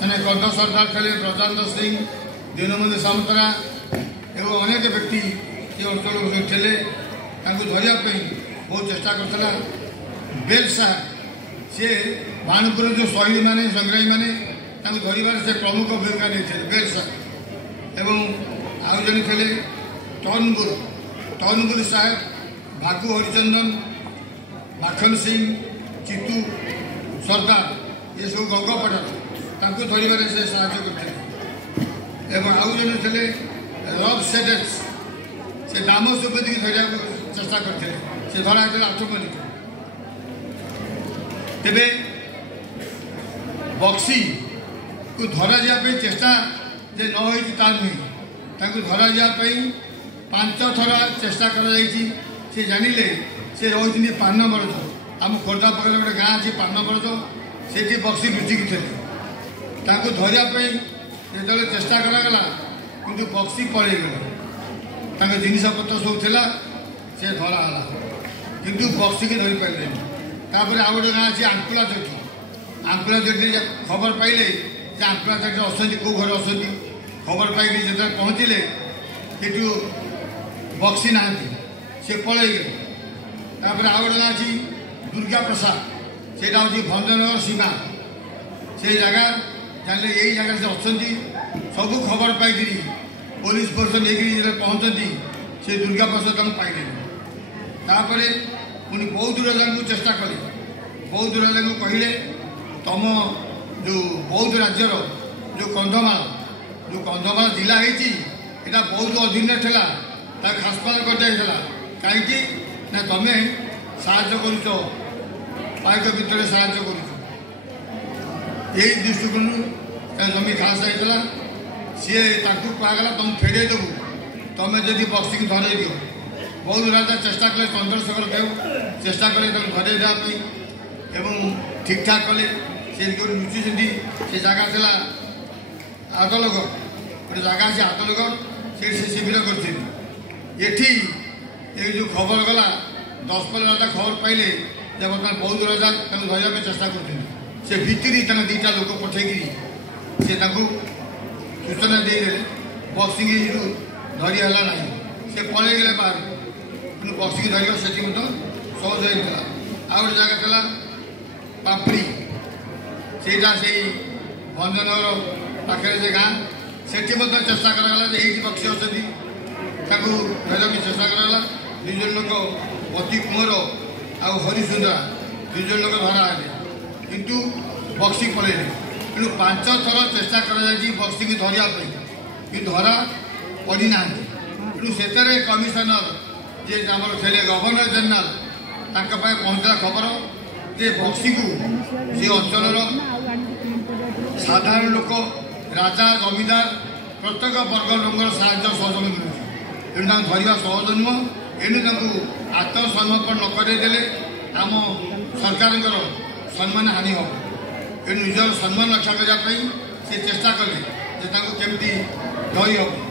मैंने कद सरदार थे ब्रजानंद सिंह दीनबंधु सामंतरा एवं अनेक व्यक्ति ये अंचल थे धरने बहुत चेष्टा करता। बेल साहब सी बाणपुर जो शहीद मैंने संग्रामी मैंने धरबार से प्रमुख भूमिका नहीं बेल साहब एवं आउ जन थे तरुणपुर साहेब भागु हरिचंदन माखन सिंह चितू सरदार ये सब गंगपटा धरबार से साहय करते। आउ जन थे रब सेडेट्स से नाम सुबुद्धि की धरने चेष्टा करते से धरा आत्मनिक तेरे बक्सी को धरा जाए चेष्टा जे न हो नुहे धरा जाए 5 थर चेष्टा कर जानिले से रही पान बरज आम खोर्धा पाखे गोटे गाँ अच्छी पान बरज से बक्सी लुचिकी थे धरने जो चेष्टा करागला कि बक्सी पलैगले जिनपतर सब था से धराला किंतु बक्सी की धरी पारे। तापर आउ गोटे गाँ अच्छी आंकुला चटी खबर पाइले आंकुला चटी अच्छा कौ घर अच्छा खबर पाई जो पहुँचले ये बक्सी ना से पलैगले। तापर आउ गोटे गाँ अच्छी दुर्गा प्रसाद से भंजनगर सीमा से जगह जाने यही जगह से अच्छा सब खबर पाई पुलिस फोर्स नहीं पहुँचती से दुर्गा प्रसाद पाइले। तापर पुणी बहुत दूर जाने चेष्टा कले बहुत दूर जाने कहले तुम जो बौद्ध राज्यर जो कंधमाल जिला होता बौद्ध अधीन था खासपाल कर कहीं ना तुम्हें साहय कर पाइक भितर साहय कर यही दृष्टिकोण जमी खास होता सी कहगला तुम फेरे देवु तुम्हें जदि बक्सी धरे दियो बहुत राजा चेष्टा कले चंद्रशेखर देव चेष्टा कले धरे देवाई एवं ठीक ठाक कले से लुचि से जगह था आदलगढ़ गोटे जगह अच्छे आदलगढ़ से शिविर कर जो खबर गला 10 राजा खबर पाइले जब बर्तमान बहुत राजा धरने चेष्टा कर भितरी 2टा लोक पठेकरी से सूचना देदेले बक्सी धरी है ना से पलैगले बाहर बक्सी धर से सहज होता। आउ गोटे जगह था पापड़ी से भंजनगर पाखे से गाँ से चेष्टा कराला बक्सी अच्छा धरने चेष्टा कराला 2 जन लोक अति कुंवर आ हरिसुंदरा 2 जन लोक धरा किंतु बक्सी पलैले तेणु 5 थर चेष्टा कर बक्सी की धरने कि धरा पड़ी ना तेणु से कमिशनर जे आमर थे गवर्नर जनरल पहुँचला खबर जे बक्सी को से अंचल साधारण लोक राजा जमीदार प्रत्येक वर्ग लोक साहय सहयोग मिलूँ तेणु धरवा सहज नुह एणु आत्मसमर्पण नकरेदेले आम सरकार सम्मान हानि हो तेणु निजर सम्मान रक्षा करने से चेष्टा कले केमती धरी हम।